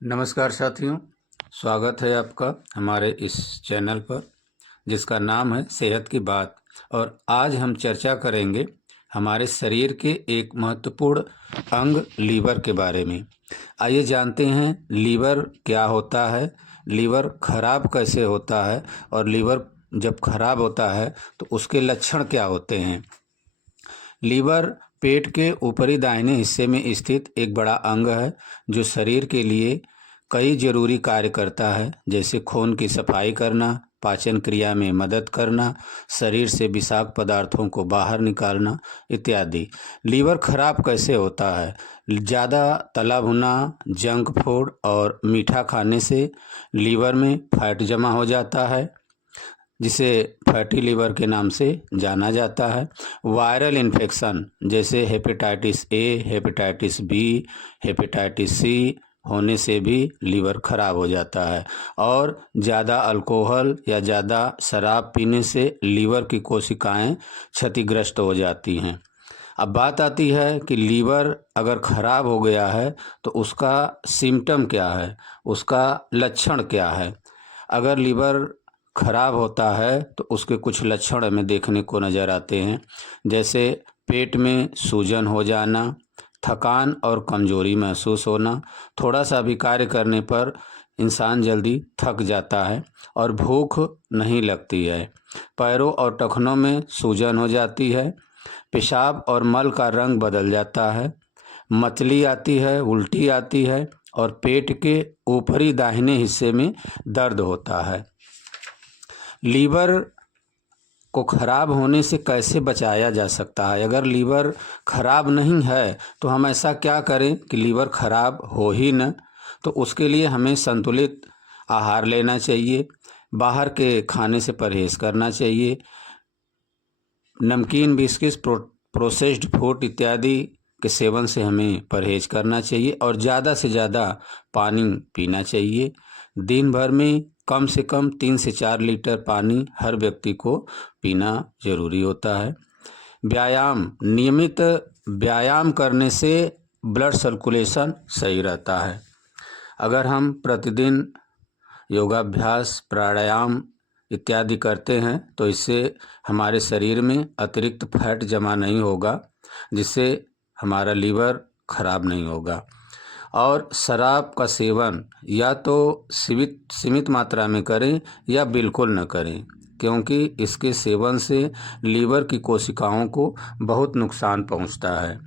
नमस्कार साथियों, स्वागत है आपका हमारे इस चैनल पर जिसका नाम है सेहत की बात। और आज हम चर्चा करेंगे हमारे शरीर के एक महत्वपूर्ण अंग लीवर के बारे में। आइए जानते हैं लीवर क्या होता है, लीवर खराब कैसे होता है और लीवर जब खराब होता है तो उसके लक्षण क्या होते हैं। लीवर पेट के ऊपरी दाहिने हिस्से में स्थित एक बड़ा अंग है जो शरीर के लिए कई जरूरी कार्य करता है, जैसे खून की सफाई करना, पाचन क्रिया में मदद करना, शरीर से विषाक्त पदार्थों को बाहर निकालना इत्यादि। लीवर खराब कैसे होता है? ज़्यादा तला भुना, जंक फूड और मीठा खाने से लीवर में फैट जमा हो जाता है जिसे फैटी लीवर के नाम से जाना जाता है। वायरल इन्फेक्शन जैसे hepatitis A, hepatitis B, hepatitis C होने से भी लीवर खराब हो जाता है। और ज़्यादा अल्कोहल या ज़्यादा शराब पीने से लीवर की कोशिकाएं क्षतिग्रस्त हो जाती हैं। अब बात आती है कि लीवर अगर खराब हो गया है तो उसका सिम्टम क्या है, उसका लक्षण क्या है। अगर लीवर खराब होता है तो उसके कुछ लक्षण हमें देखने को नज़र आते हैं, जैसे पेट में सूजन हो जाना, थकान और कमजोरी महसूस होना, थोड़ा सा भी कार्य करने पर इंसान जल्दी थक जाता है और भूख नहीं लगती है, पैरों और टखनों में सूजन हो जाती है, पेशाब और मल का रंग बदल जाता है, मतली आती है, उल्टी आती है और पेट के ऊपरी दाहिने हिस्से में दर्द होता है। लीवर को खराब होने से कैसे बचाया जा सकता है? अगर लीवर खराब नहीं है तो हम ऐसा क्या करें कि लीवर खराब हो ही न? तो उसके लिए हमें संतुलित आहार लेना चाहिए, बाहर के खाने से परहेज करना चाहिए, नमकीन, बिस्किट, प्रोसेस्ड फूड इत्यादि के सेवन से हमें परहेज करना चाहिए और ज़्यादा से ज़्यादा पानी पीना चाहिए। दिन भर में कम से कम 3 से 4 लीटर पानी हर व्यक्ति को पीना जरूरी होता है। व्यायाम, नियमित व्यायाम करने से ब्लड सर्कुलेशन सही रहता है। अगर हम प्रतिदिन योगाभ्यास, प्राणायाम इत्यादि करते हैं तो इससे हमारे शरीर में अतिरिक्त फैट जमा नहीं होगा, जिससे हमारा लीवर खराब नहीं होगा। और शराब का सेवन या तो सीमित मात्रा में करें या बिल्कुल न करें, क्योंकि इसके सेवन से लीवर की कोशिकाओं को बहुत नुकसान पहुंचता है।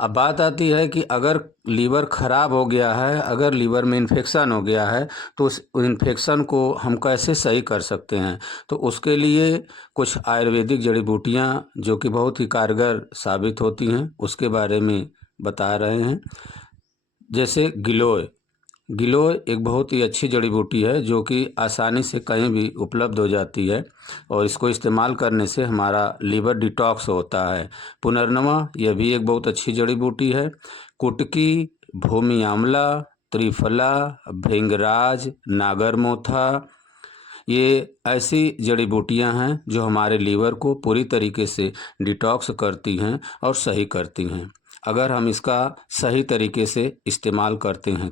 अब बात आती है कि अगर लीवर खराब हो गया है, अगर लीवर में इन्फेक्शन हो गया है तो उस इन्फेक्शन को हम कैसे सही कर सकते हैं। तो उसके लिए कुछ आयुर्वेदिक जड़ी बूटियाँ जो कि बहुत ही कारगर साबित होती हैं उसके बारे में बता रहे हैं। जैसे गिलोय, गिलोय एक बहुत ही अच्छी जड़ी बूटी है जो कि आसानी से कहीं भी उपलब्ध हो जाती है और इसको इस्तेमाल करने से हमारा लीवर डिटॉक्स होता है। पुनर्नवा, यह भी एक बहुत अच्छी जड़ी बूटी है। कुटकी, भूमि आंवला, त्रिफला, भृंगराज, नागरमोथा, ये ऐसी जड़ी बूटियां हैं जो हमारे लीवर को पूरी तरीके से डिटॉक्स करती हैं और सही करती हैं, अगर हम इसका सही तरीके से इस्तेमाल करते हैं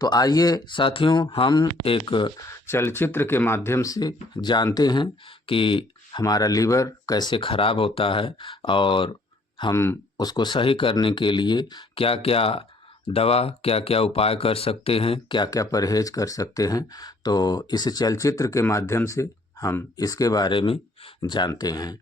तो आइए साथियों, हम एक चलचित्र के माध्यम से जानते हैं कि हमारा लीवर कैसे खराब होता है और हम उसको सही करने के लिए क्या क्या दवा, क्या क्या उपाय कर सकते हैं, क्या क्या परहेज कर सकते हैं। तो इस चलचित्र के माध्यम से हम इसके बारे में जानते हैं।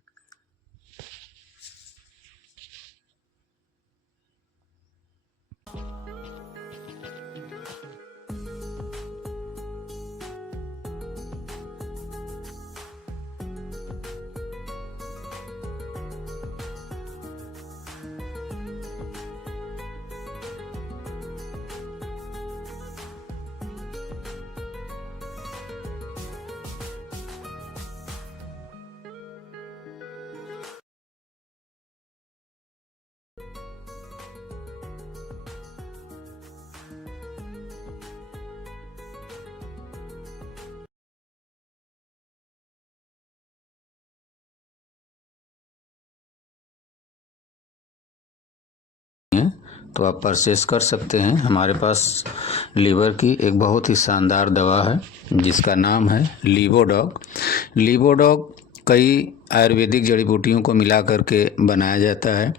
तो आप परचेस कर सकते हैं। हमारे पास लीवर की एक बहुत ही शानदार दवा है जिसका नाम है लीवोडॉग। लीवोडॉग कई आयुर्वेदिक जड़ी बूटियों को मिला करके बनाया जाता है,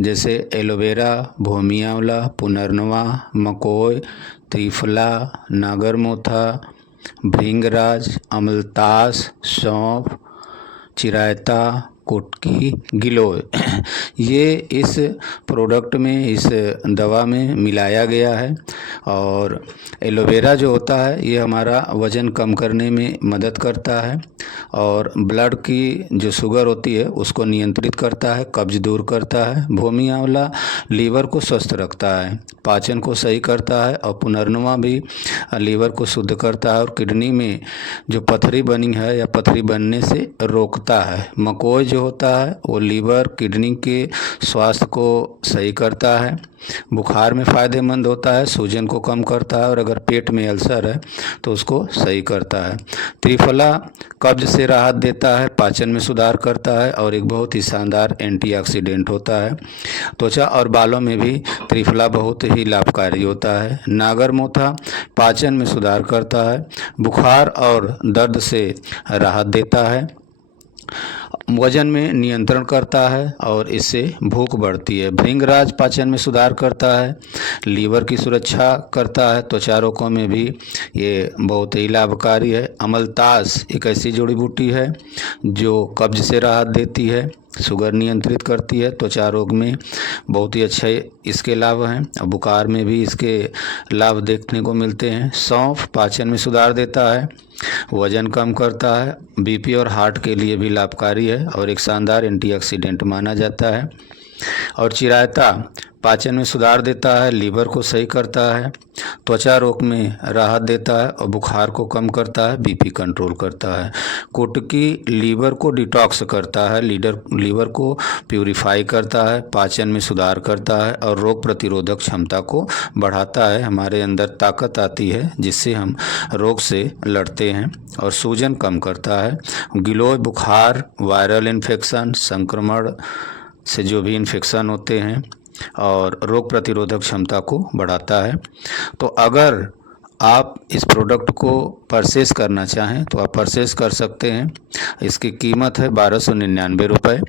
जैसे एलोवेरा, भूमि आंवला, पुनर्नवा, मकोय, त्रिफला, नागरमोथा, भृंगराज, अमलतास, सौंफ, चिरायता, कुटकी, गिलोय ये इस प्रोडक्ट में, इस दवा में मिलाया गया है। और एलोवेरा जो होता है ये हमारा वज़न कम करने में मदद करता है और ब्लड की जो शुगर होती है उसको नियंत्रित करता है, कब्ज दूर करता है। भूमि आंवला लीवर को स्वस्थ रखता है, पाचन को सही करता है और पुनर्नवा भी लीवर को शुद्ध करता है और किडनी में जो पथरी बनी है या पथरी बनने से रोकता है। मकोय जो होता है वो लीवर किडनी के स्वास्थ्य को सही करता है, बुखार में फ़ायदेमंद होता है, सूजन को कम करता है और अगर पेट में अल्सर है तो उसको सही करता है। त्रिफला कब्ज से राहत देता है, पाचन में सुधार करता है और एक बहुत ही शानदार एंटीऑक्सीडेंट होता है। त्वचा और बालों में भी त्रिफला बहुत ही लाभकारी होता है। नागरमोथा पाचन में सुधार करता है, बुखार और दर्द से राहत देता है, वजन में नियंत्रण करता है और इससे भूख बढ़ती है। भृंगराज पाचन में सुधार करता है, लीवर की सुरक्षा करता है, त्वचा रोगों में भी ये बहुत ही लाभकारी है। अमलतास एक ऐसी जड़ी बूटी है जो कब्ज से राहत देती है, शुगर नियंत्रित करती है, त्वचा रोग में बहुत ही अच्छे इसके लाभ हैं और बुखार में भी इसके लाभ देखने को मिलते हैं। सौंफ पाचन में सुधार देता है, वजन कम करता है, बीपी और हार्ट के लिए भी लाभकारी है और एक शानदार एंटीऑक्सीडेंट माना जाता है। और चिरायता पाचन में सुधार देता है, लीवर को सही करता है, त्वचा रोग में राहत देता है और बुखार को कम करता है, बीपी कंट्रोल करता है। कुटकी लीवर को डिटॉक्स करता है, लीवर को प्यूरिफाई करता है, पाचन में सुधार करता है और रोग प्रतिरोधक क्षमता को बढ़ाता है। हमारे अंदर ताकत आती है जिससे हम रोग से लड़ते हैं और सूजन कम करता है। गिलोय बुखार, वायरल इन्फेक्शन, संक्रमण से जो भी इन्फेक्शन होते हैं और रोग प्रतिरोधक क्षमता को बढ़ाता है। तो अगर आप इस प्रोडक्ट को परचेस करना चाहें तो आप परचेस कर सकते हैं। इसकी कीमत है 1299 रुपये।